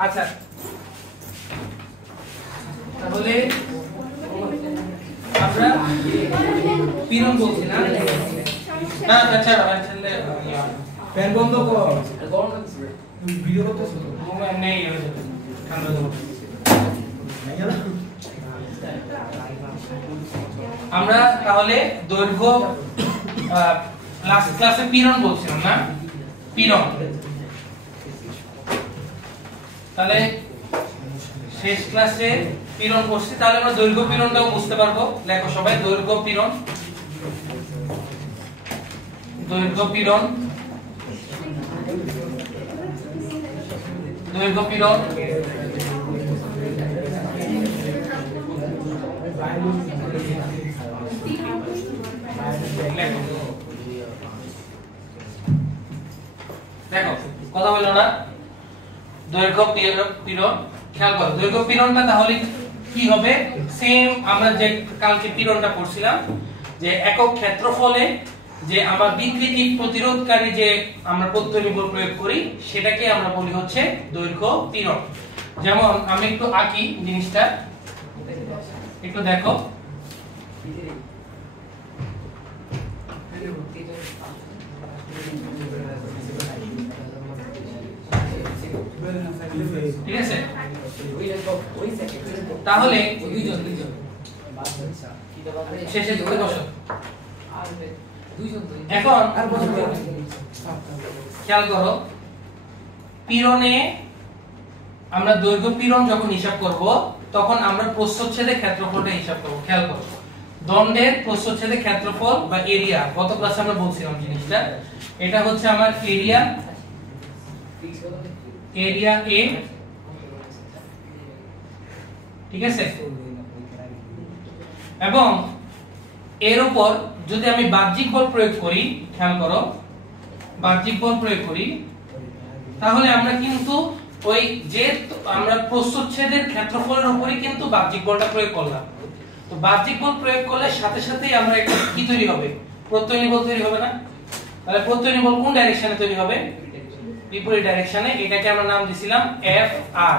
আচ্ছা তাহলে আমরা পীড়ন বলছি না না আচ্ছা ছেলে ফ্যান বন্ধ কর গরম লাগছে ভিডিও করতেছ তো মোবাইল নেই ঠান্ডা দেবো আমরা তাহলে দৈর্ঘ্য লাস্ট ক্লাসে পীড়ন বলছিলাম না পীড়ন তাহলে শেষ ক্লাসে পীড়ন করছি তাহলে আমরা দৈর্ঘ্য পীড়নটাও বুঝতে পারবো লেখো সবাই দৈর্ঘ্য পীড়ন দৈর্ঘ্য পীড়ন দৈর্ঘ্য পীড়ন দেখো কথা বললো না দৈর্ঘ্য পীড়ন খেয়াল করো দৈর্ঘ্য পীড়নটা তাহলে কি হবে সেম আমরা যে কালকে পীড়নটা পড়ছিলাম যে একক ক্ষেত্রফলে যে আমার বিকৃতি প্রতিরোধকারী যে আমরা প্রত্যয় বল প্রয়োগ করি সেটাকে আমরা বলি হচ্ছে দৈর্ঘ্য পীড়ন যেমন আমি একটু আঁকি জিনিসটা একটু দেখো ঠিক আছে তাহলে শেষে দুটো বসো এখন খেয়াল করো পীড়নে আমরা দৈর্ঘ্য পীড়ন যখন হিসাব করব তখন আমরা প্রস্থচ্ছেদের ক্ষেত্রফলটা হিসাব করব খেয়াল করো দণ্ডের প্রস্থচ্ছেদের ক্ষেত্রফল বা এরিয়া গত ক্লাসে আমরা বলছিলাম জিনিসটা এটা হচ্ছে আমার এরিয়া এ ঠিক আছে এবং এর উপর যদি আমি বাহ্যিক বল প্রয়োগ করি খেয়াল করো বাহ্যিক বল প্রয়োগ করি তাহলে আমরা কিন্তু ওই যে আমরা প্রস্থচ্ছেদের ক্ষেত্রফলের উপরই কিন্তু বাহ্যিক বলটা প্রয়োগ করলাম তো বাহ্যিক বল প্রয়োগ করলে সাথে সাথেই আমরা একটা কি তৈরি হবে প্রত্যয়নী বল তৈরি হবে না তাহলে প্রত্যয়নী বল কোন ডাইরেকশনে তৈরি হবে বিপরীত ডাইরেকশনে এটাকে আমরা নাম দিয়েছিলাম এফ আর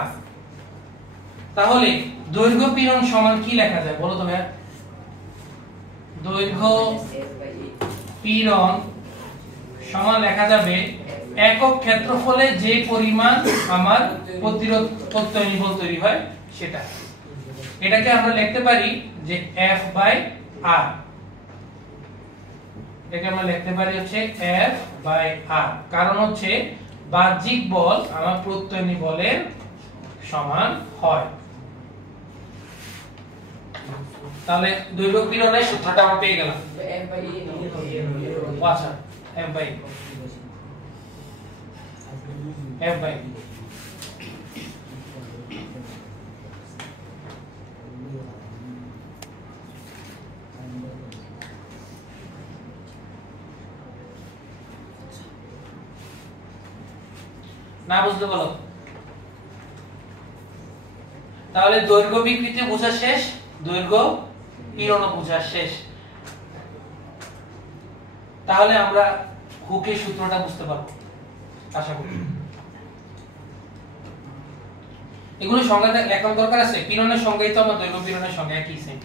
তাহলে দৈর্ঘ্য পীড়ন সমান কি লেখা যায় বলো তো ভাই দৈর্ঘ্য পীড়ন সমান লেখা যাবে একক ক্ষেত্রফলে যে পরিমাণ আমার প্রতিরোধ প্রত্যয়নী বল তৈরি হয় সেটা এটাকে আমরা লিখতে পারি যে F বাই R এটাকে আমরা লিখতে পারি হচ্ছে F বাই R কারণ হচ্ছে বাহ্যিক বল আমার প্রত্যয়নী বলের সমান হয় তাহলে দৈর্ঘ্য পীড়নের সূত্রটা আমরা পেয়ে গেলাম F বাই E আচ্ছা F বাই F বাই না বুঝতে বলো তাহলে দৈর্ঘ্য বিকৃতি বোঝা শেষ দৈর্ঘ্য পীড়ন বোঝা শেষ তাহলে আমরা হুকের সূত্রটা বুঝতে পারবো আশা করি এগুলো সংজ্ঞা লেখার দরকার আছে পীড়নের সংজ্ঞাই তো আমার দৈর্ঘ্য পীড়নের সংজ্ঞা একই সেম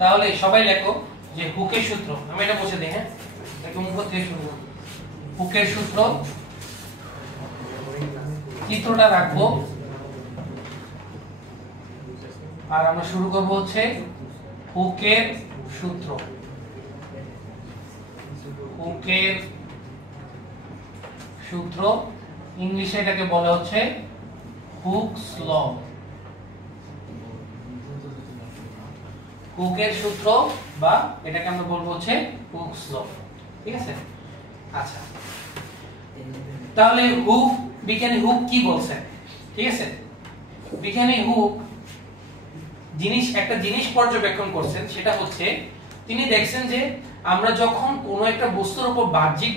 তাহলে সবাই লেখো যে হুকের সূত্র আমি এটা বসে দিই হ্যাঁ একদম উপর থেকে শুরু করব হুকের সূত্র চিত্রটা রাখবো আর আমরা শুরু করব হচ্ছে হুকের সূত্র হুকের সূত্র ইংলিশে এটাকে বলা হচ্ছে হুকস ল হুকের সূত্র বা এটাকে আমরা বলবো হচ্ছে হুকস ল ঠিক আছে আচ্ছা তাহলে হুক বিজ্ঞানী হুক কি বলছেন ঠিক আছে বিজ্ঞানী হুক একটা জিনিস পর্যবেক্ষণ করছেন সেটা হচ্ছে তিনি দেখছেন যে আমরা যখন কোনো একটা বস্তুর উপর বাহ্যিক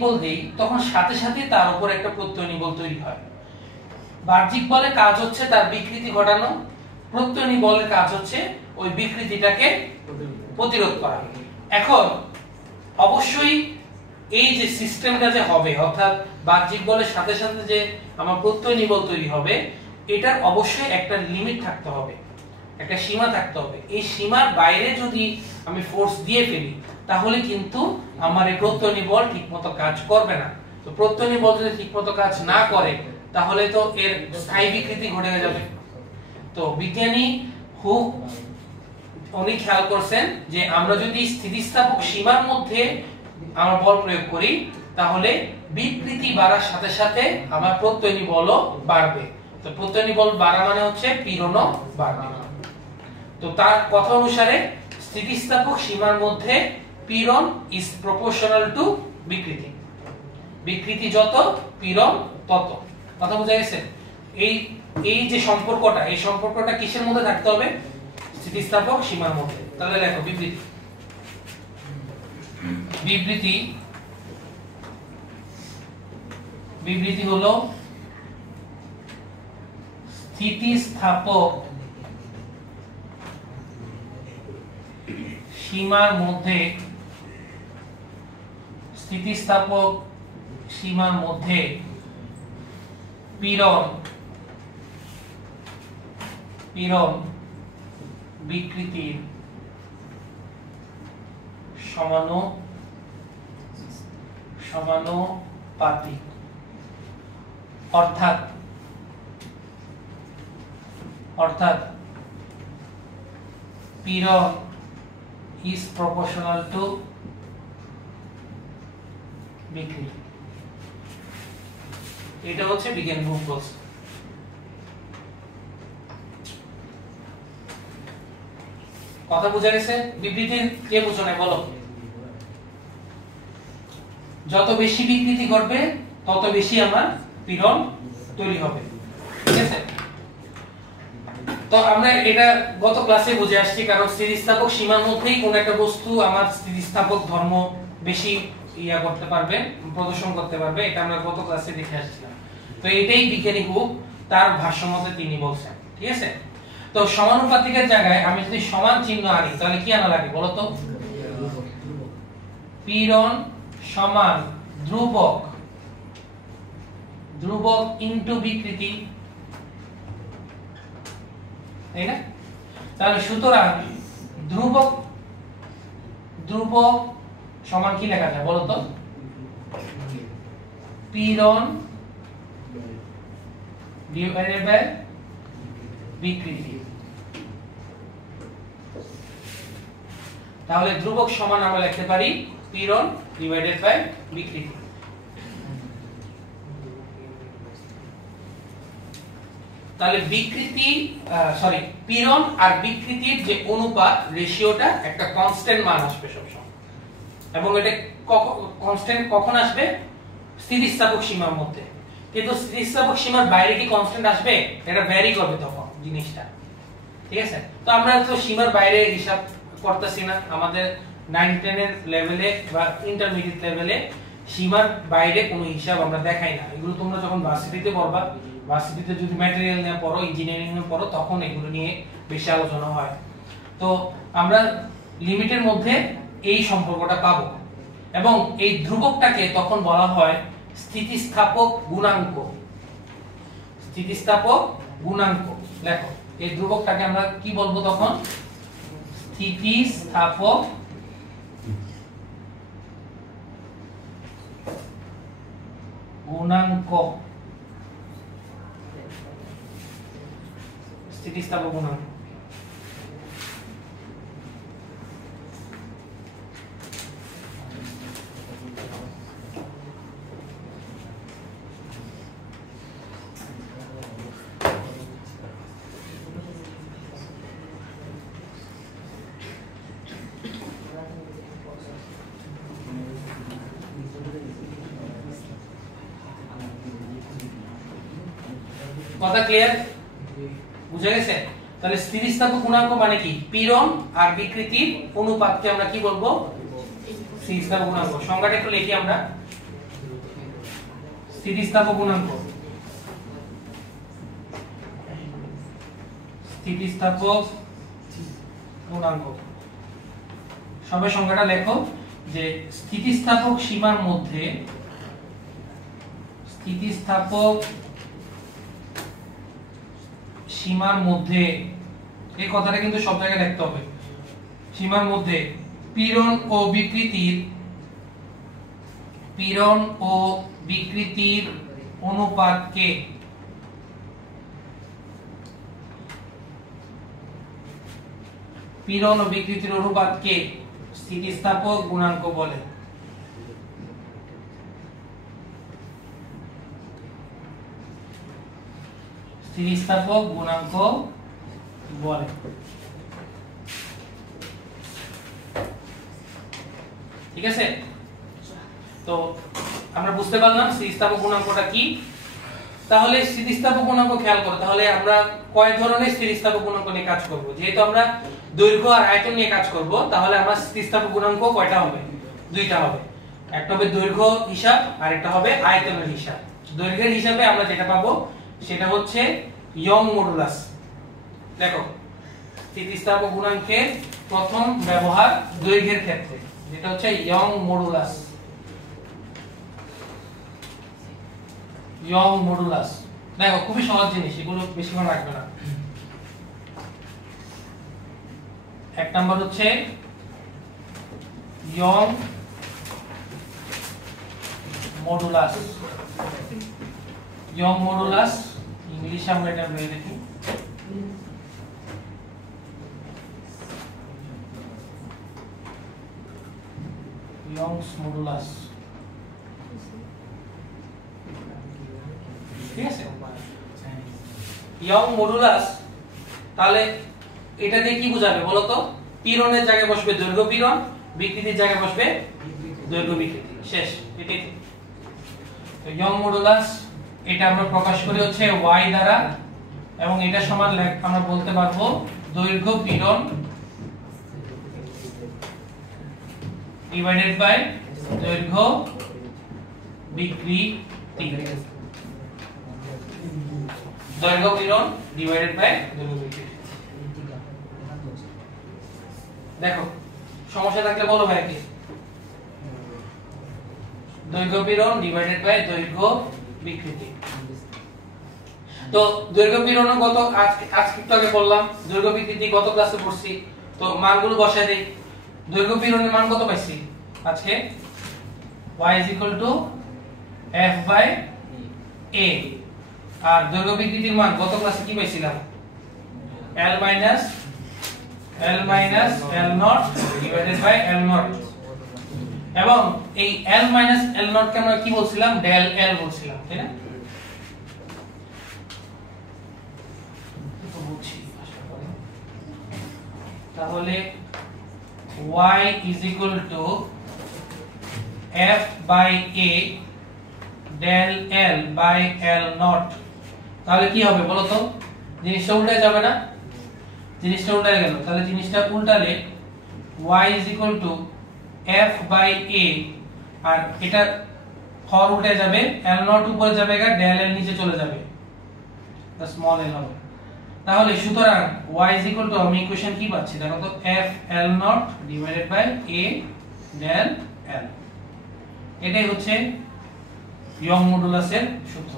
বল দেই তখন সাথে সাথে তার উপর একটা প্রত্যয়নী বল তৈরি হয় বাহ্যিক বলের কাজ হচ্ছে তার বিকৃতি ঘটানো প্রত্যয়নী বলের কাজ হচ্ছে ওই বিকৃতিটাকে প্রতিরোধ করা এখন এই যে সিস্টেমটা যে হবে, অর্থাৎ বাহ্যিক বলের সাথে সাথে যে আমার প্রত্যয়নী বল তৈরি হবে, এটার অবশ্যই একটা লিমিট থাকতে হবে, একটা সীমা থাকতে হবে। এই সীমার বাইরে যদি আমি ফোর্স দিয়ে ফেলি তাহলে কিন্তু আমার এই প্রত্যয়নী বল ঠিকমতো কাজ করবে না। তো প্রত্যয়নী বল যদি ঠিকমতো কাজ না করে তাহলে তো এর স্থায়ী বিকৃতি ঘটে যাবে। তো বিজ্ঞানী হুক উনি খেয়াল করছেন যে আমরা যদি স্থিতিস্থাপক সীমার মধ্যে আমরা বল প্রয়োগ করি তাহলে বিকৃতি বাড়ার সাথে সাথে আমার প্রত্যয়নী বলও বাড়বে। তো প্রত্যয়নী বল বাড়া মানে হচ্ছে পীড়নও বাড়বে। তো তার কথা অনুসারে স্থিতিস্থাপক সীমার মধ্যে পীড়ন ইজ প্রপোর্শনাল টু বিকৃতি, বিকৃতি যত পীড়ন তত। কথা বোঝা গেছে? এই যে সম্পর্কটা, এই সম্পর্কটা কিসের মধ্যে থাকতে হবে? স্থিতিস্থাপক সীমার মধ্যে। তাহলে দেখো বিবৃতি, বিবৃতি বিবৃতি হলো স্থিতিস্থাপক সীমার মধ্যে, স্থিতিস্থাপক সীমার মধ্যে পীড়ন বিকৃতির সমানুপাতিক, অর্থাৎ পীড়ন is proportional to বিকৃতি। এটা হচ্ছে বিজ্ঞান বুক বলছে। কথা বোঝা গেছে? বিবৃতি কে বুঝো না বলো? যত বেশি বিকৃতি ঘটবে তত বেশি আমার পীড়ন তৈরি হবে। ঠিক আছে? তো আমরা এটা গত ক্লাসে বুঝে আসছি, কারণ স্থিতিস্থাপক সীমার মধ্যেই কোন একটা বস্তু আমার স্থিতিস্থাপক ধর্ম বেশি করতে পারবে, প্রদর্শন করতে পারবে, এটা আমরা গত ক্লাসে দেখে আসছিলাম। তো এটাই বিজ্ঞানী হুক তার ভাষ্যমতে তিনি বলছেন। ঠিক আছে? তো সমানুপাতিকের জায়গায় আমি যদি সমান চিহ্ন আনি তাহলে কি আনা লাগে বলো তো? পীড়ন সমান ধ্রুবক ইনটু বিকৃতি, তাই না? তাহলে সুতরাং ধ্রুবক সমান কি লেখা যায় বলো তো? পীড়ন ডিভাইডেড বাই বিকৃতি। তাহলে ধ্রুবক সমান আমরা লিখতে পারি পীড়ন ডিভাইডেড বাই বিকৃতি। তাহলে পীড়ন আর বিকৃতির যে অনুপাত, রেশিওটা একটা কনস্ট্যান্ট মান আসবে সবসময়, এবং এটা কনস্ট্যান্ট কখন আসবে? স্থিতিস্থাপক সীমার মধ্যে। কিন্তু স্থিতিস্থাপক সীমার বাইরে কি কনস্ট্যান্ট আসবে? এটা ভ্যারি করবে তখন জিনিসটা। ঠিক আছে? তো আমরা তো সীমার বাইরে হিসাব করতেছি না, আমাদের 9 10 এর লেভেলে বা ইন্টারমিডিয়েট লেভেলে সীমার বাইরে কোনো হিসাব আমরা দেখাই না। এগুলো তোমরা যখন ভার্সিটিতে পড়বা, ভার্সিটিতে যদি ম্যাটেরিয়াল নিয়ে পড়ো, ইঞ্জিনিয়ারিং নিয়ে পড়ো, তখন এগুলো নিয়ে বেশি আলোচনা হয়। তো আমরা লিমিটের মধ্যে এই সম্পর্কটা পাবো, এবং এই ধ্রুবকটাকে তখন বলা হয় স্থিতিস্থাপক গুণাঙ্ক। স্থিতিস্থাপক গুণাঙ্ক লেখো। এই ধ্রুবকটাকে আমরা কি বলবো তখন? স্থিতিস্থাপক গুণাঙ্ক। স্থিতিস্থাপক গুণাঙ্ক। কথা ক্লিয়ার? বুঝা গেছে? তাহলে স্থিতিস্থাপক গুণাঙ্ক মানে কি? পীড়ন আর বিকৃতির অনুপাতকে আমরা কি বলবো? স্থিতিস্থাপক গুণাঙ্ক। সংজ্ঞাটা একটু লিখি আমরা। স্থিতিস্থাপক গুণাঙ্ক, স্থিতিস্থাপক গুণাঙ্ক। সবাই সংজ্ঞাটা লেখো। যে স্থিতিস্থাপক সীমার মধ্যে এই কথাটা কিন্তু সব জায়গায় লিখতে হবে। সীমার মধ্যে পীড়ন ও বিকৃতির অনুপাতকে স্থিতিস্থাপক গুণাঙ্ক বলে। স্থিতিস্থাপক গুণাঙ্ক বলে। ঠিক আছে, তো আমরা বুঝতে পারলাম স্থিতিস্থাপক গুণাঙ্কটা কি। তাহলে স্থিতিস্থাপক গুণাঙ্ক খেয়াল করো, তাহলে আমরা কয় ধরনের স্থিতিস্থাপক গুণাঙ্ক নিয়ে কাজ করব? যেহেতু আমরা দৈর্ঘ্য আর আয়তন নিয়ে কাজ করব, তাহলে আমার স্থিতিস্থাপক গুণাঙ্ক কয়টা হবে? দুইটা হবে। একটা হবে দৈর্ঘ্য হিসাব আর একটা হবে আয়তনের হিসাব। দৈর্ঘ্যের হিসাবে আমরা যেটা পাবো সেটা হচ্ছে ইয়ং মডুলাস। দেখো, স্থিতিস্থাপক গুণাঙ্কের প্রথম ব্যবহার দৈর্ঘ্যের ক্ষেত্রে, যেটা হচ্ছে ইয়ং মডুলাস। দেখো, খুবই সহজ জিনিস, এগুলো বেশিক্ষণ লাগবে না। এক নাম্বার হচ্ছে ইয়ং মডুলাস। ইংলিশে আমরা এটা বলে দেখি ইয়ংস মডুলাস। ঠিক আছে, ইয়ং মডুলাস। তাহলে এটা দিয়ে কি বোঝাবে বলো তো? পীড়নের জায়গায় বসবে দৈর্ঘ্য পীড়ন, বিকৃতির জায়গায় বসবে দৈর্ঘ্য বিকৃতি। শেষ, এটাই তো ইয়ং মডুলাস। এটা আমরা প্রকাশ করি হচ্ছে y দ্বারা, এবং এটা সমান আমরা বলতে পারবো দৈর্ঘ্য পীড়ন ডিভাইডেড বাই দৈর্ঘ্য বিকৃতি। দৈর্ঘ্য পীড়ন ডিভাইডেড বাই দৈর্ঘ্য বিকৃতি। দেখো, সমস্যা থাকলে বলো ভাই কি? দৈর্ঘ্য পীড়ন ডিভাইডেড বাই দৈর্ঘ্য বিকৃতি। তো দৈর্ঘ্য পীড়ন কত আজকে একটু আগে বললাম, দৈর্ঘ্য বিকৃতি গত ক্লাসে পড়ছি। তো মানগুলো বসায় দেই। দৈর্ঘ্য পীড়নের মান কত পাইছি আজকে? y f by a। আর দৈর্ঘ্য বিকৃতির মান গত ক্লাসে কি পাইছিলাম? l minus l naught divided by l naught। এবং এই l minus l naught কে আমরা কি বলছিলাম? del l বলছিলাম, তাই না? তাহলে y is equal to f by a del l by l naught। তাহলে কি হবে বলো তো? জিনিসটা উল্টে যাবে না? জিনিসটা উল্টে গেল। তাহলে জিনিসটা উল্টালে y is equal to f by a, আর এটা হর উল্টে যাবে, l naught উপরে যাবে, del l নিচে চলে যাবে, the small l হবে। তাহলে সুতরাং y is equal to আমি ইকুয়েশন কি পাচ্ছি দেখো তো? f l naught divided by a del l। এটাই হচ্ছে ইয়ং মডুলাসের সূত্র।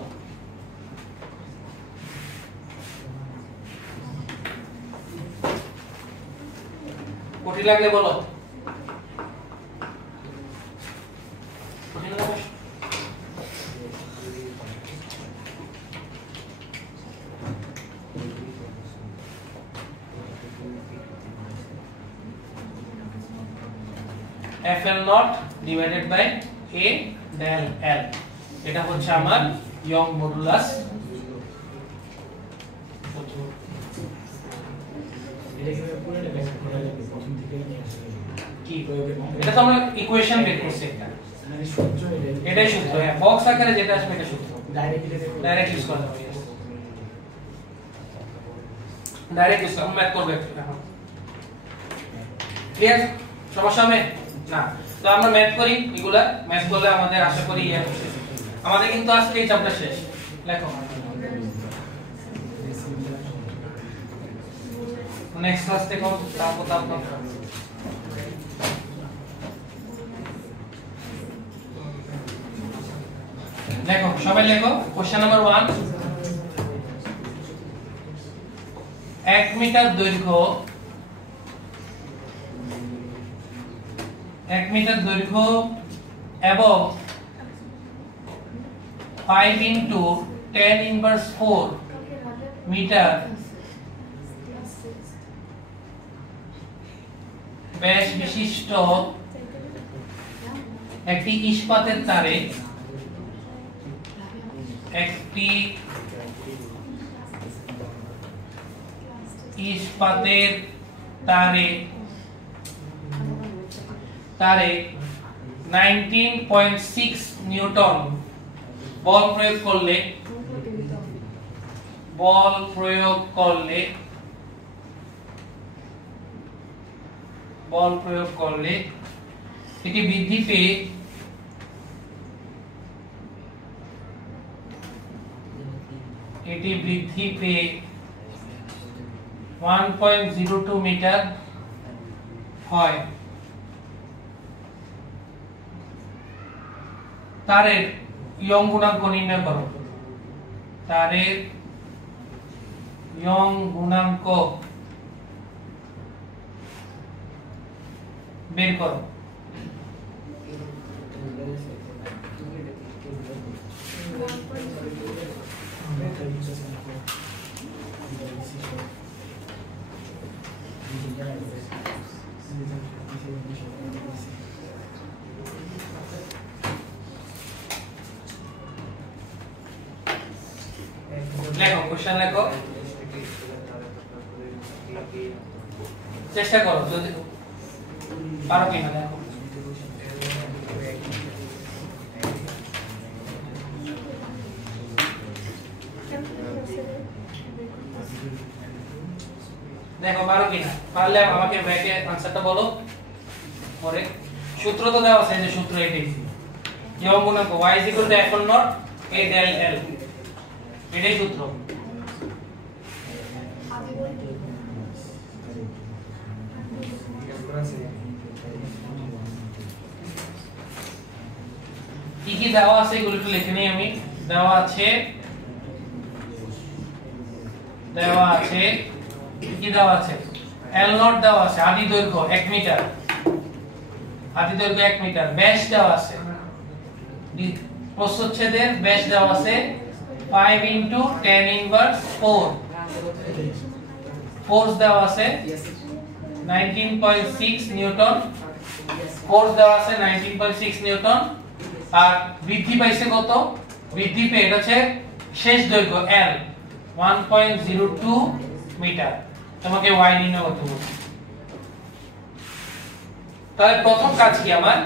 কঠিন লাগলে বলো। কঠিন লাগবে? FL naught divided by A del L, এটা হচ্ছে আমার ইয়ং মডুলাস। এটা তো আমরা ইকুয়েশন বের করছি, এটাই সূত্র। বক্স আকারে যেটা আসবে এটা সূত্র, ডাইরেক্ট ইউজ করা যাবে। ডাইরেক্ট ইউজ আমরা ম্যাথ করব এখন। ক্লিয়ার? সমস্যা হবে না? তো আমরা ম্যাথ করি, এগুলা ম্যাথ করলে আমাদের আশা করি আমাদের কিন্তু আজকে এই চ্যাপ্টার শেষ। লেখো নেক্সট ক্লাস থেকে তারপর দেখো সবাই লেখো কোশ্চেন নাম্বার 1 1 মিটার দৈর্ঘ্য 1 মিটার দৈর্ঘ্য এবং 5 into 10 inverse 4 মিটার ব্যাস বিশিষ্ট একটি ইস্পাতের তারে তারে 19.6 নিউটন বল প্রয়োগ করলে এটি বৃদ্ধি পেয়ে 1.02 মিটার হয়। তারের ইয়ং গুণাঙ্ক নির্ণয় করো। তারের ইয়ং গুণাঙ্ক বের করো। লেখো কোশ্চেন লেখো, চেষ্টা করো যদি পারো কিনা দেখো। দেখো পারো কিনা, পারলে আমাকে ব্যাকে আনসারটা বলো। পরে সূত্র তো দেওয়া আছে, যে সূত্র এটাই ইয়ং গুণাঙ্ক y = f(0) a del l, এটাই সূত্র। কি কি দেওয়া আছে এগুলো একটু লিখে নিই আমি। দেওয়া আছে কি দেওয়া আছে, L0 দেওয়া আছে, আদি দৈর্ঘ্য 1 মিটার, ব্যাস দেওয়া আছে, প্রস্থচ্ছেদের ব্যাস দেওয়া আছে 5 into 10 inverse 4, ফোর্স দেওয়া আছে 19.6 নিউটন, নিউটন, আর বৃদ্ধি পাইছে কত, বৃদ্ধি পেয়ে এটা হচ্ছে শেষ দৈর্ঘ্য L 1.02 মিটার। তোমাকে y নির্ণয় করতে বলছি। তাহলে প্রথম কাজ কি আমার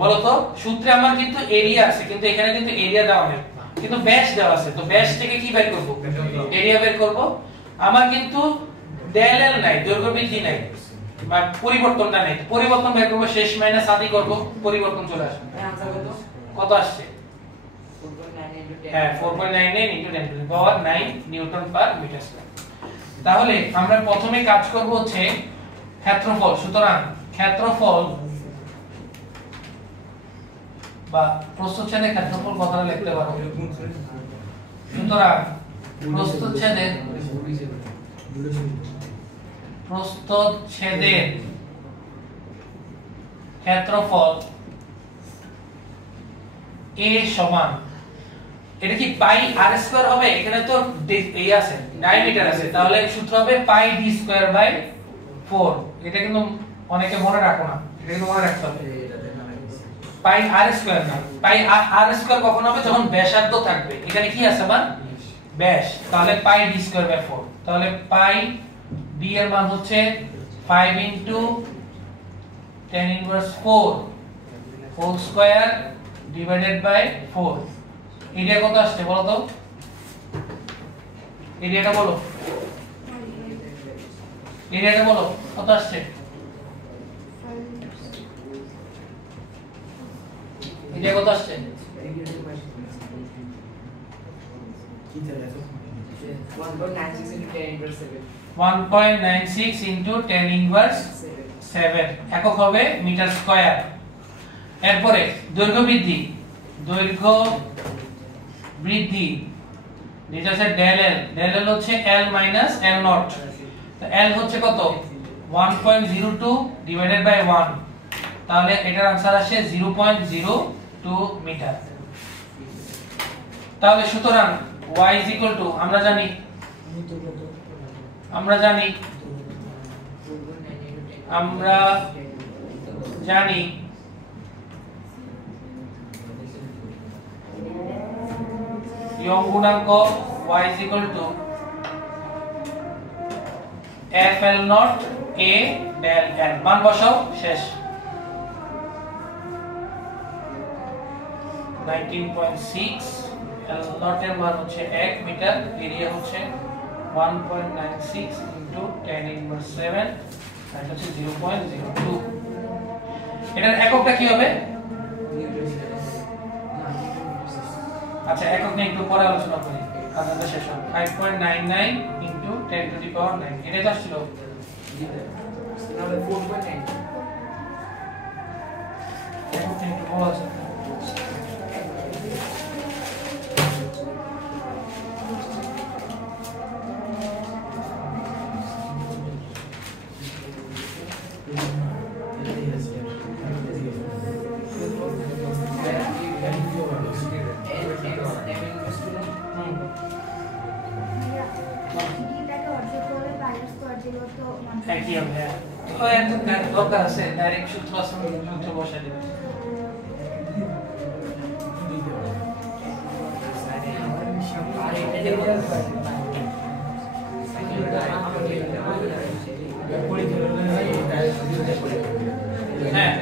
বলো তো, সূত্রে আমার কিন্তু এরিয়া আছে, কিন্তু এখানে কিন্তু এরিয়া দেওয়া নেই, কিন্তু ব্যাস দেওয়া আছে। তো ব্যাস থেকে কি বের করব, এরিয়া বের করব। আমার কিন্তু del l নাই, দৈর্ঘ্য বৃদ্ধি নাই, বা পরিবর্তনটা নাই। পরিবর্তন বের করব, শেষ মাইনাস আদি করব, পরিবর্তন চলে আসবে। কত আসছে, 4.99 into 10 to the power 9 newton per metre square. তাহলে আমরা প্রথমে কাজ করব হচ্ছে ক্ষেত্রফল। সুতরাং ক্ষেত্রফল বা প্রস্থচ্ছেদের ক্ষেত্রফল কথাটা লিখতে পারো। সুতরাং প্রস্থচ্ছেদের ক্ষেত্রফল a সমান, এটা কি পাই r স্কয়ার হবে, এখানে তো এই আছে ডায়ামিটার আছে, তাহলে সূত্র হবে পাই d স্কয়ার বাই 4। এটা কিন্তু অনেকে মনে রাখো না, এটা কিন্তু মনে রাখতে হবে। পাই r স্কয়ার না, পাই r স্কয়ার কখন হবে, যখন ব্যাসার্ধ থাকবে। এখানে কি আছে মান, ব্যাস, তাহলে পাই d স্কয়ার বাই 4। তাহলে পাই d এর মান হচ্ছে 5 into 10 inverse 4 whole square divided by 4। এরিয়া কত আসছে বলো তো, এরিয়াটা বলো কত আসছে। এরিয়া কত আসছে, 1.96 into 10 inverse 7 একক হবে মিটার স্কয়ার। এরপরে দৈর্ঘ্য বৃদ্ধি, বৃদ্ধি, যেটা হচ্ছে ডেল এল, ডেল এল হচ্ছে এল মাইনাস এল নট। তো এল হচ্ছে কত 1.02 ডিভাইডেড বাই 1, তাহলে এটার आंसर আসে 0.02 মিটার। তাহলে সুতরাং y আমরা জানি ইয়ং গুণাঙ্ক y FL naught A del L, মান বসাও, শেষ। 19.6, L নট এর মান হচ্ছে 1 মিটার, এরিয়া হচ্ছে 1.96 ইনটু 10 ইনভার্স 7, এটা হচ্ছে 0.02। এটার এককটা কি হবে? আচ্ছা, একক নিয়ে একটু পরে আলোচনা করি, কাজটা শেষ হবে। 5.99 ইনটু 10 টু দি পাওয়ার 9, এটাই তো ছিল। তাহলে 4.9 একক নিয়ে একটু বলা আছে। একই হবে, তো এত দরকার আছে ডাইরেক্ট সূত্র আছে, সূত্র বসাই দিবেন। হ্যাঁ,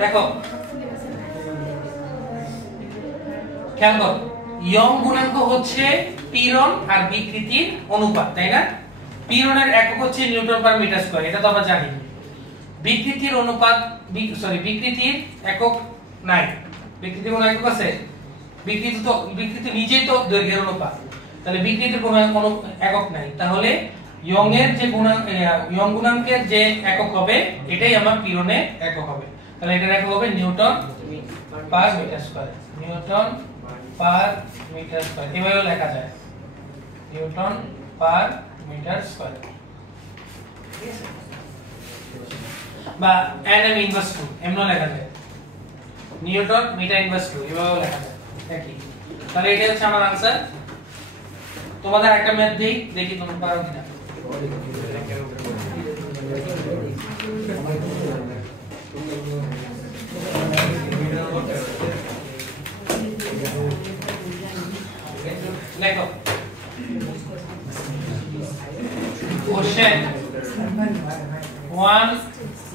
দেখো খেয়াল করো, ইয়ং গুণাঙ্ক হচ্ছে পীড়ন আর বিকৃতির অনুপাত, তাই না? পীড়নের একক হচ্ছে নিউটন পার মিটার স্কয়ার, এটা তো আমরা জানি। বিকৃতির অনুপাত, বিকৃতির একক নাই। বিকৃতির কোনো একক আছে? বিকৃতি নিজেই তো দৈর্ঘ্যের অনুপাত, তাহলে বিকৃতির কোনো একক নাই। তাহলে ইয়ং গুণাঙ্কের যে একক হবে এটাই আমার পীড়নের একক হবে। তাহলে এটার একক হবে newton per metre square, newton per metre square, এভাবে লেখা যায়, নিউটন পার মিটার স্কয়ার, ঠিক আছে? বা nm ইনভার্স 2 এমন লেখা যায়, নিউটন মিটার ইনভার্স 2 এভাবে লেখা যায়, একই। তাহলে এটা হচ্ছে আমার आंसर। তোমাদের একটা ম্যাথ দেই, দেখি তোমরা পারো কিনা। দেখো কোশ্চেন 1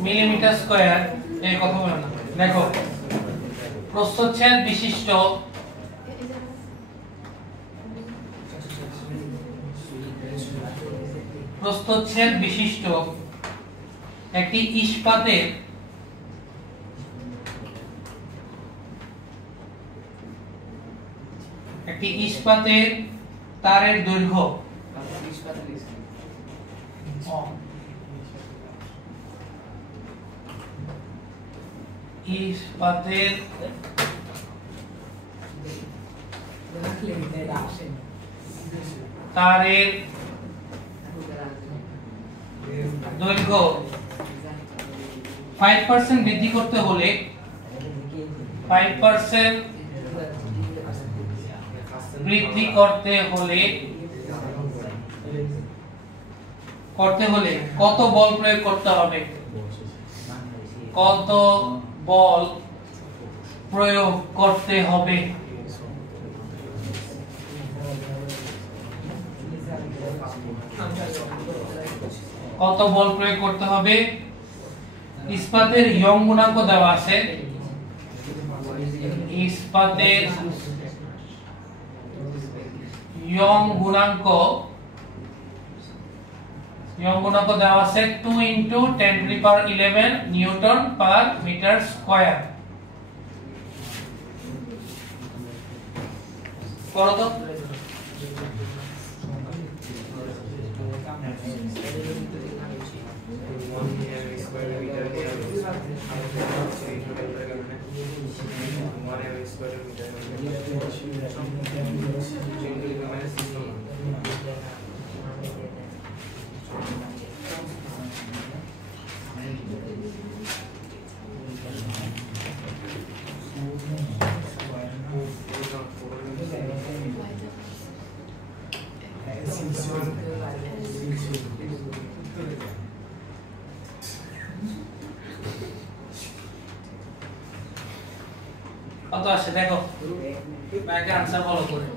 মিলিমিটার স্কয়ার, এই কথা বললাম না। দেখো প্রস্থচ্ছেদ বিশিষ্ট একটি ইস্পাতের তারের দৈর্ঘ্য ইস্পাতের তারের দৈর্ঘ্য 5% বৃদ্ধি করতে হলে 5% বৃদ্ধি করতে হলে করতে হলে কত বল প্রয়োগ করতে হবে, কত বল প্রয়োগ করতে হবে। কত বল প্রয়োগ করতে হবে। ইস্পাতের ইয়ং গুণাঙ্ক দেওয়া আছে, ইস্পাতের ইয়ং গুণাঙ্ক দেওয়া আছে 2 × 10⁻11 নিউটন পার মিটার স্কয়ার। করো তো। কত আসে দেখো, ব্যাকে आंसर ফলো করে।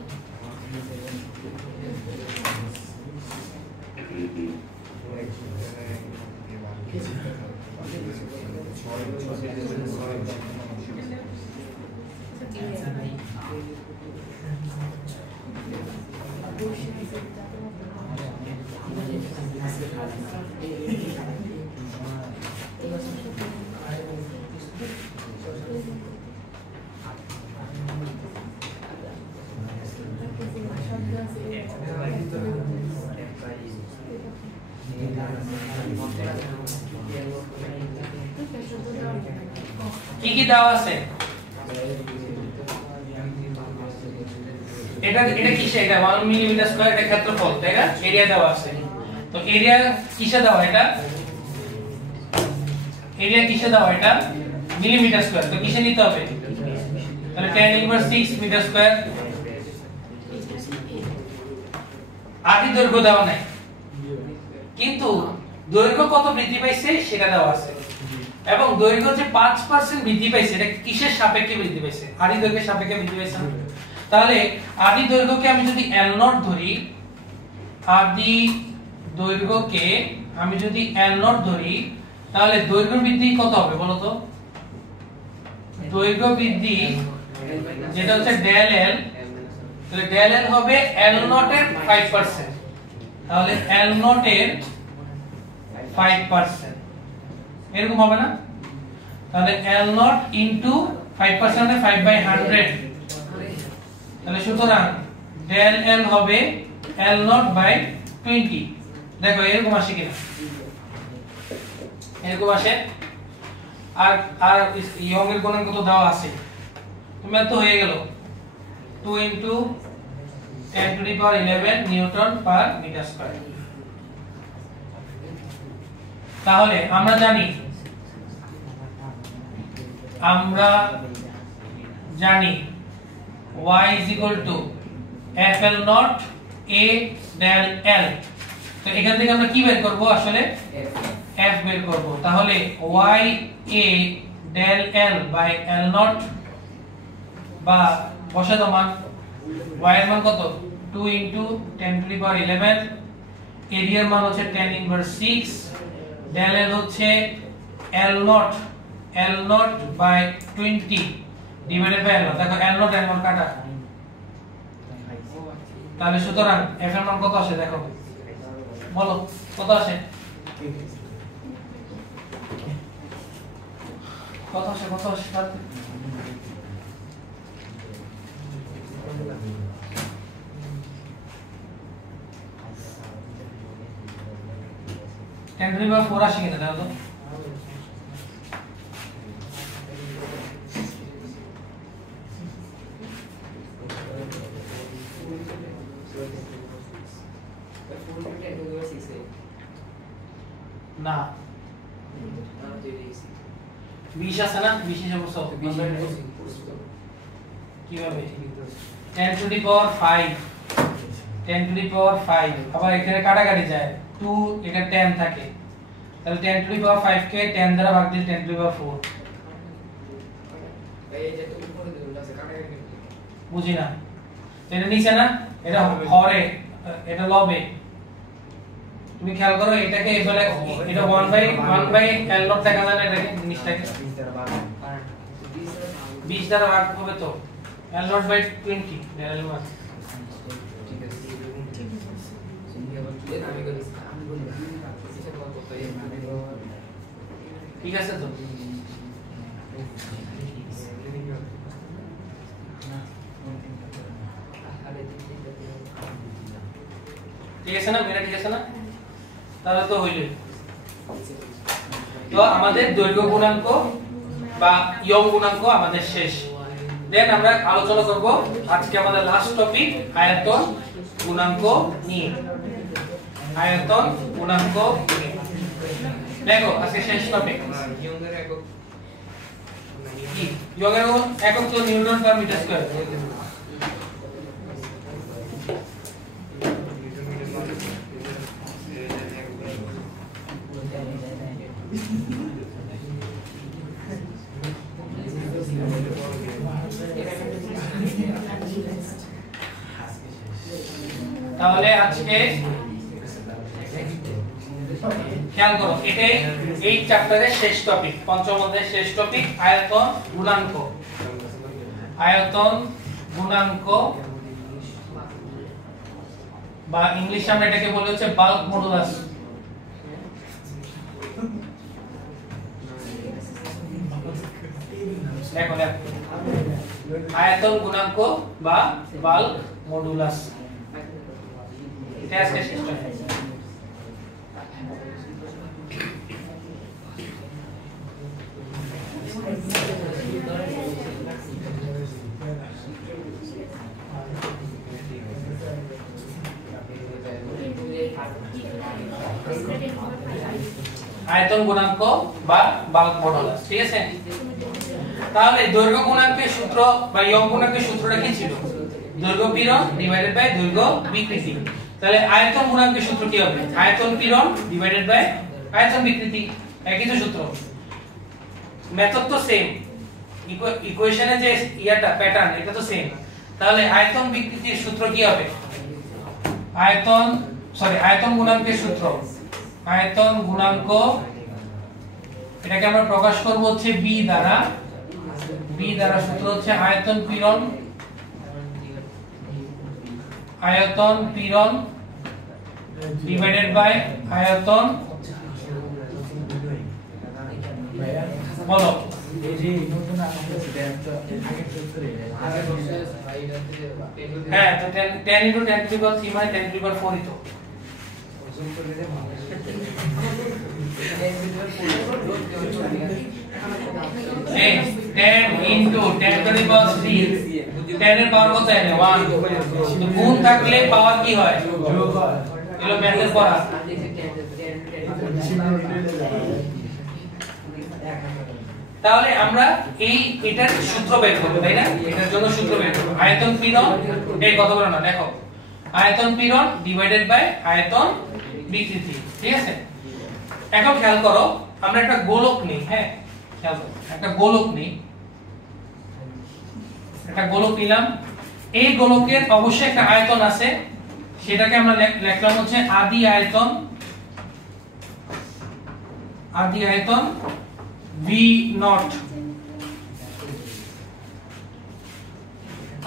কি কি দেওয়া আছে? এটা কিসে? এটা 1 মিলিমিটার স্কয়ার, এটা ক্ষেত্রফল, তাই না? এরিয়া দেওয়া আছে। তো এরিয়া কিসে দেওয়া? এটা এরিয়া কিসে দেওয়া? এটা মিলিমিটার স্কয়ার। তো কিসে নিতে হবে? তাহলে 10⁻6 মিটার স্কয়ার। আদি দৈর্ঘ্য দেওয়া নাই, কিন্তু দৈর্ঘ্য কত বৃদ্ধি পাইছে সেটা দেওয়া আছে, এবং দৈর্ঘ্য যে 5% বৃদ্ধি পাইছে এটা কিসের সাপেক্ষে বৃদ্ধি পাইছে? আদি দৈর্ঘ্যের সাপেক্ষে বৃদ্ধি পাইছে। তাহলে আদি দৈর্ঘ্যকে আমি যদি L0 ধরি, আদি দৈর্ঘ্যকে আমি যদি L0 ধরি, তাহলে দৈর্ঘ্য বৃদ্ধি কত হবে বলো তো? দৈর্ঘ্য বৃদ্ধি যেটা হচ্ছে del L, তাহলে del L হবে L0 এর 5%। তাহলে L0 এর 5% এরকম হবে না? তাহলে L0 ইনটু 5% এ 5/100, তাহলে সুতরাং del L হবে L0/20। দেখো এরকম আসে কিনা, এরকম আসে। আর ইয়ং এর গুণাঙ্ক তো দেওয়া আছে, তুমি তো হয়ে গেল 2 × 10⁻11 নিউটন পার মিটার স্কয়ার। তাহলে আমরা জানি y FL0 A del L। তো এখান থেকে আমরা কি বের করব? আসলে f বের করব। তাহলে y A del L by L0 বা বসে দাও মান, y এর মান কত? 2 × 10⁻11, এরিয়ার মান হচ্ছে 10⁻6, del L হচ্ছে L0/20 ডিভাইডেড বাই L0। দেখো L0 L0 কাটা, তাহলে সুতরাং f এর মান কত আসে দেখো, বলো কত আসে? কত আসে? 10⁻4 আসে কিনা দেখো তো। না 20 আছে না? 20 হিসাব করছো কিভাবে? 10⁵ 10⁵ আবার এখানে কাটাকাটি যায়, 2 এটা 10 থাকে, তাহলে 10 টু দি পাওয়ার 5 কে 10 দ্বারা ভাগ দিলে 10 টু দি পাওয়ার 4। এই যে তো উপরে দিল আছে কাটা কেটে বুঝি না, এটা নিচে না, এটা হরে, এটা লবে। তুমি খেয়াল করো এটাকে বলে, এটা 1/1 L নট দেখা যায় না, এটাকে জিনিসটাকে 20 দ্বারা ভাগ হবে তো L naught by 20 L naught. ঠিক আছে তুমি আবার কি আমি করি আমি বলি এটা কত তো এই মানে ঠিক আছে তো? ঠিক আছে না, মেরা ঠিক আছে না? তাহলে তো হইল। তো আমাদের দৈর্ঘ্য গুণাঙ্ক বা ইয়ং গুণাঙ্ক আমাদের শেষ। দেন আমরা আলোচনা করব আজকে আমাদের লাস্ট টপিক আয়তন গুণাঙ্ক নিয়ে। আয়তন গুণাঙ্ক নিয়ে দেখো আজকে শেষ টপিক। ইয়ংয়ের একক কি ইয়ংয়ের একক তো নিউটন পার মিটার স্কয়ার। তাহলে আজকে খেয়াল করো, এটাই এই চ্যাপ্টারের শেষ টপিক, পঞ্চম অধ্যায়ের শেষ টপিক আয়তন গুণাঙ্ক। আয়তন গুণাঙ্ক বা ইংলিশে আমরা এটাকে বলি হচ্ছে বাল্ক মডুলাস। দেখো দেখো আয়তন গুণাঙ্ক বা বাল্ক মডুলাস, এটা আজকে শেষ টপিক। আয়তন গুণাঙ্ক বা বাল্ক মডুলাস, ঠিক আছে? তাহলে দৈর্ঘ্য গুণাঙ্কের সূত্র বা ইয়ং গুণাঙ্কের সূত্রটা কি ছিল? দৈর্ঘ্য পীড়ন ডিভাইডেড বাই দৈর্ঘ্য বিকৃতি। তাহলে আয়তন গুণাঙ্কের সূত্র কি হবে? আয়তন পীড়ন ডিভাইডেড বাই আয়তন বিকৃতি, একই তো সূত্র, মেথড তো সেম, ইকুয়েশনে যে ইয়াটা প্যাটার্ন এটা তো সেম। তাহলে আয়তন বিকৃতির সূত্র কি হবে? আয়তন গুণাঙ্কের সূত্র, আয়তন গুণাঙ্ক এটাকে আমরা প্রকাশ করব হচ্ছে b দ্বারা। b দ্বারা সূত্র হচ্ছে আয়তন পীড়ন ডিভাইডেড বাই আয়তন, বলো হ্যাঁ, তো 10 into 10 to the power 3 মানে 10 to the power 4 তো। এই 10 into 10 to the power 3, 10 এর পাওয়ার কত হয়? 1। তো গুণ থাকলে পাওয়ার কি হয়? যোগ হয়। এগুলো ম্যাথের পড়া। তাহলে আমরা এটার সূত্র বের করব, তাই না? এটার জন্য সূত্র বের করব। আয়তন পীড়ন, এই কথা বলো না, দেখো আয়তন পীড়ন ডিভাইডেড বাই আয়তন বিকৃতি, ঠিক আছে? এখন খেয়াল করো, আমরা একটা গোলক নিই, হ্যাঁ খেয়াল করো, একটা গোলক নিই, একটা গোলক নিলাম। এই গোলকের অবশ্যই একটা আয়তন আছে, সেটাকে আমরা লিখলাম হচ্ছে আদি আয়তন V নট।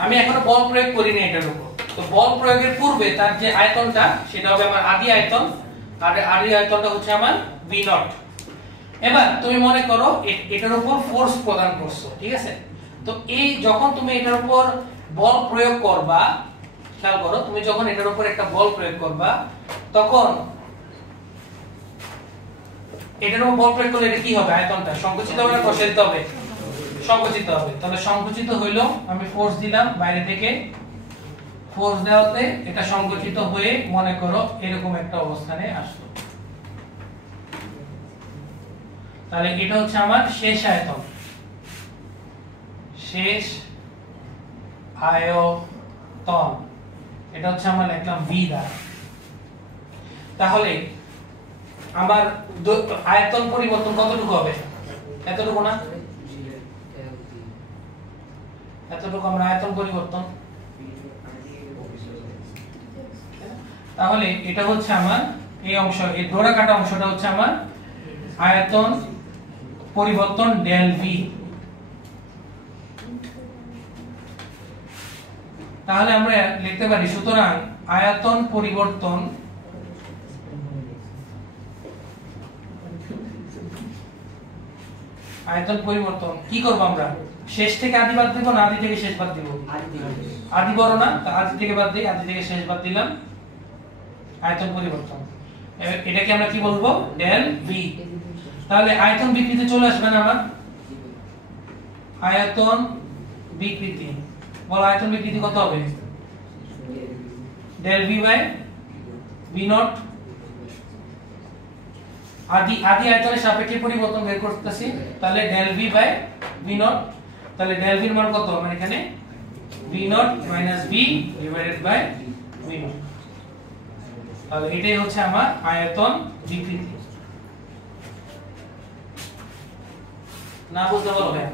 আমি এখনো বল প্রয়োগ করিনি এটার উপর, তো বল প্রয়োগের পূর্বে তার যে আয়তনটা সেটা হবে আমার আদি আয়তন, আর আদি আয়তনটা হচ্ছে আমার V নট। এবার তুমি মনে করো এটার উপর ফোর্স প্রদান করছো, ঠিক আছে? তো এই যখন তুমি এটার উপর বল প্রয়োগ করবা, খেয়াল করো, তুমি যখন এটার উপর একটা বল প্রয়োগ করবা তখন এটার উপর বল প্রয়োগ করলে এটা কি হবে? আয়তনটা সংকুচিত হবে না প্রসারিত হবে? সংকুচিত হবে। তাহলে সংকুচিত হইলো, আমি ফোর্স দিলাম বাইরে থেকে, ফোর্স দেওয়াতে এটা সংকুচিত হয়ে মনে করো এরকম একটা অবস্থানে আসলো। তাহলে এটা হচ্ছে আমার শেষ আয়তন, শেষ আয়তন, এটা হচ্ছে আমরা লিখলাম V দ্বারা। তাহলে আমার আয়তন পরিবর্তন কতটুকু হবে? এতটুকু না? এতটুকু আমরা আয়তন পরিবর্তন। তাহলে এটা হচ্ছে আমার এই অংশ, এই ডোরা কাটা অংশটা হচ্ছে আমার আয়তন পরিবর্তন ডেল ভি। তাহলে আমরা লিখতে পারি সুতরাং আয়তন পরিবর্তন কি করব আমরা? শেষ থেকে আদি বাদ দেব না আদি থেকে শেষ বাদ দেব? আদি বড় না, আদি থেকে বাদ দেই, আদি থেকে শেষ বাদ দিলাম, আয়তন পরিবর্তন। এটাকে আমরা কি বলবো? Del V. তাহলে আয়তন বিকৃতি চলে আসবে না আমার? আয়তন বিকৃতি, বল আয়তন বিকৃতি কত হবে? Del V by V naught. আদি আয়তনের সাপেক্ষে পরিবর্তন বের করতেছি, তাহলে del V by V naught. তাহলে ডেল ভি এর মান কত আমার এখানে? V naught minus V divided by V naught. তাহলে এটাই হচ্ছে আমার আয়তন বিকৃতি। না বুঝতে পারো ভাই?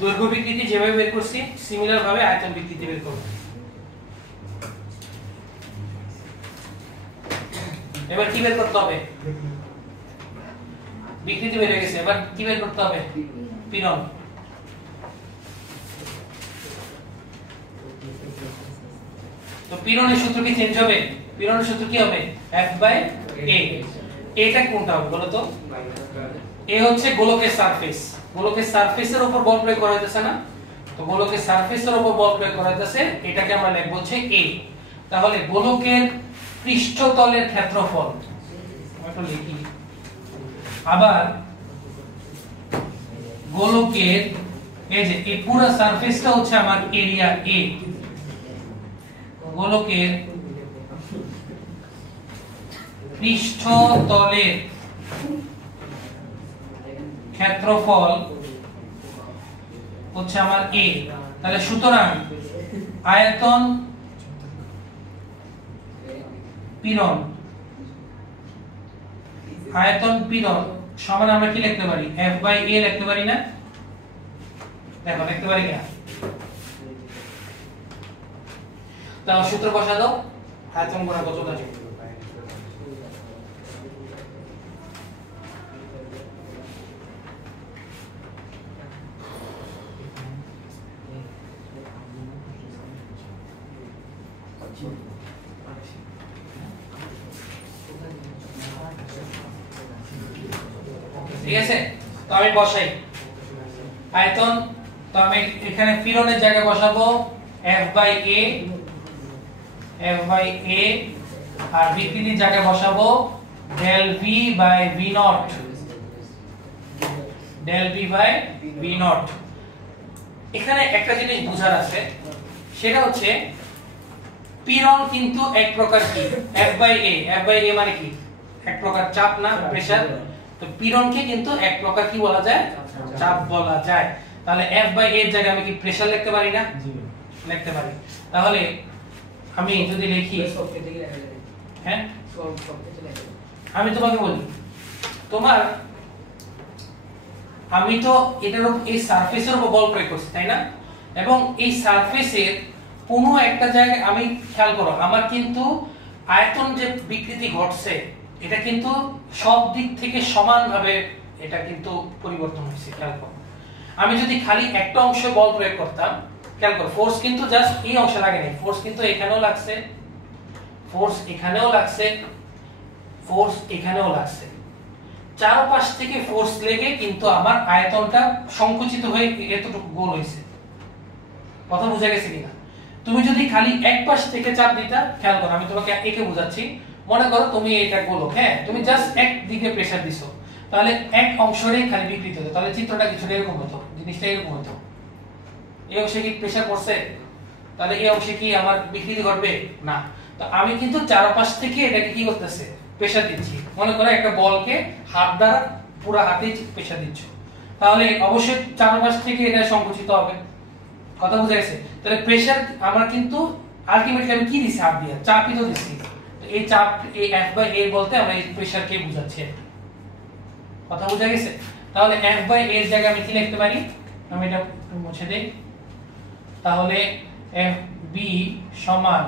দৈর্ঘ্য বিকৃতি যেভাবে বের করছি সিমিলার ভাবে আয়তন বিকৃতি বের করব। এবার কি বের করতে হবে? বিকৃতি বের হয়ে গেছে, এবার কি বের করতে হবে? পীড়ন। তো পীড়নের সূত্র কি চেঞ্জ হবে? পীড়নের সূত্র কি হবে? F by A। এটা কোনটা হবে বলো তো? এ হচ্ছে গোলকের সারফেস। গোলকের সারফেসের উপর বল প্রয়োগ করা হইতেছে না? তো গোলকের সারফেসের উপর বল প্রয়োগ করা হইতেছে, এটাকে আমরা লিখব হচ্ছে A। তাহলে গোলকের পৃষ্ঠতলের ক্ষেত্রফল আমরা লিখি। আবার গোলকের এই যে এই পুরো সারফেসটা হচ্ছে আমার এরিয়া A। গোলকের পৃষ্ঠতলের ক্ষেত্রফল হচ্ছে আমার A। তাহলে সুতরাং আয়তন পীড়ন সমান আমরা কি লিখতে পারি? F বাই A লিখতে পারি না? দেখো লিখতে পারি কিনা? তাও সূত্র বসা দাও, আয়তন গুণ কত আসবে? ঠিক আছে, তো আমি বসাই আয়তন। তো আমি এখানে পীড়নের জায়গায় বসাবো F বাই A, আর বিকৃতির জায়গায় বসাবো del V by V naught, del V by V naught. এখানে একটা জিনিস বুঝার আছে, সেটা হচ্ছে পীড়ন কিন্তু এক প্রকার কি? F বাই A মানে কি? এক প্রকার চাপ না, প্রেসার। তো পীড়নকে কিন্তু এক প্রকার কি বলা যায়? চাপ বলা যায়। তাহলে F বাই A এর জায়গায় আমি কি প্রেসার লিখতে পারি না? লিখতে পারি। তাহলে আমি যদি লিখি, হ্যাঁ আমি তোমাকে বলি, তোমার আমি তো এটার এই সারফেসের উপর বল প্রয়োগ করছি, তাই না? এবং এই সারফেসের কোনো একটা জায়গায় আমি খেয়াল করো, আমার কিন্তু আয়তন যে বিকৃতি ঘটছে এটা কিন্তু সব দিক থেকে সমানভাবে এটা কিন্তু পরিবর্তন হয়েছে। খেয়াল করো, আমি যদি খালি একটা অংশে বল প্রয়োগ করতাম, খেয়াল করো ফোর্স কিন্তু জাস্ট এই অংশে লাগে নাই, ফোর্স কিন্তু এখানেও লাগছে, ফোর্স এখানেও লাগছে, ফোর্স এখানেও লাগছে। চারপাশ থেকে ফোর্স লেগে কিন্তু আমার আয়তনটা সংকুচিত হয়ে এতটুকু গোল হয়েছে। কথা বুঝা গেছে কিনা? তুমি যদি খালি এক পাশ থেকে চাপ দিতা, খেয়াল করো আমি তোমাকে একে বোঝাচ্ছি, মনে করো তুমি এটা গোলক, হ্যাঁ তুমি জাস্ট এক দিকে প্রেসার দিছো, তাহলে এক অংশরেই খালি বিকৃত হতো, তাহলে চিত্রটা কিছুটা এরকম হতো, জিনিসটা এরকম হতো। এই অংশে কি প্রেসার পড়ছে? তাহলে এই অংশে কি আমার বিকৃতি ঘটবে না। তো আমি কিন্তু চারপাশ থেকে এটাকে কি করতেছে? প্রেসার দিচ্ছি। মনে করো একটা বলকে হাত দ্বারা পুরো হাতে প্রেসার দিচ্ছ, তাহলে অবশ্যই চারপাশ থেকে এটা সংকুচিত হবে। কথা বুঝা গেছে? তাহলে প্রেসার আমার কিন্তু আলটিমেটলি আমি কি দিছি? হাত দিয়ে চাপই তো দিছি। তো এই চাপ এই F বাই A বলতে আমরা এই প্রেসারকে বোঝাচ্ছি, কথা বোঝা গেছে? তাহলে F বাই A এর জায়গায় আমি কি লিখতে পারি, আমি এটা একটু মুছে দেই। তাহলে FB সমান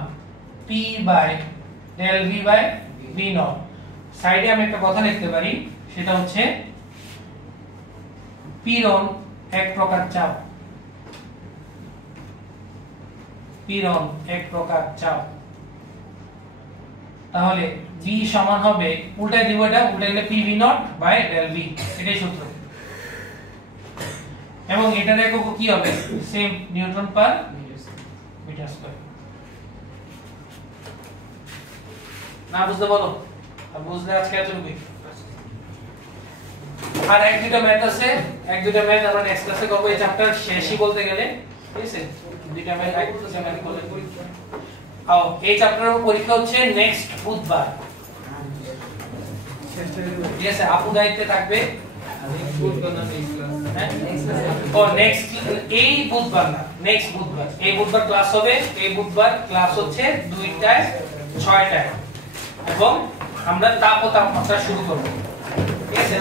P by del V by V naught. সাইডে আমি একটা কথা লিখতে পারি, সেটা হচ্ছে পীড়ন এক প্রকার চাপ, পীড়ন এক প্রকার চাপ। তাহলে V সমান হবে, উল্টায় দিব, এটা উল্টায় গেলে PV naught by del V, এটাই সূত্র। এবং এটার একক কি হবে, same newton per metre square. না বুঝতে বলো, আর বুঝলে আজকে এতটুকুই। আর এক দুটো ম্যাথ আছে, এক দুটো ম্যাথ আমরা নেক্সট ক্লাসে করব, এই চ্যাপ্টার শেষই বলতে গেলে, ঠিক আছে? দুটো ম্যাথ এক দুটো ম্যাথ করলে পরীক্ষা। আও এই চ্যাপ্টারের পরীক্ষা হচ্ছে নেক্সট বুধবার, ঠিক আছে? আপু দায়িত্বে থাকবে। ও নেক্সট এই বুধবার না, নেক্সট বুধবার, এই বুধবার ক্লাস হবে। এই বুধবার ক্লাস হচ্ছে 2টায় 6টায়, এবং আমরা তাপ ও তাপমাত্রা শুরু করব, ঠিক আছে?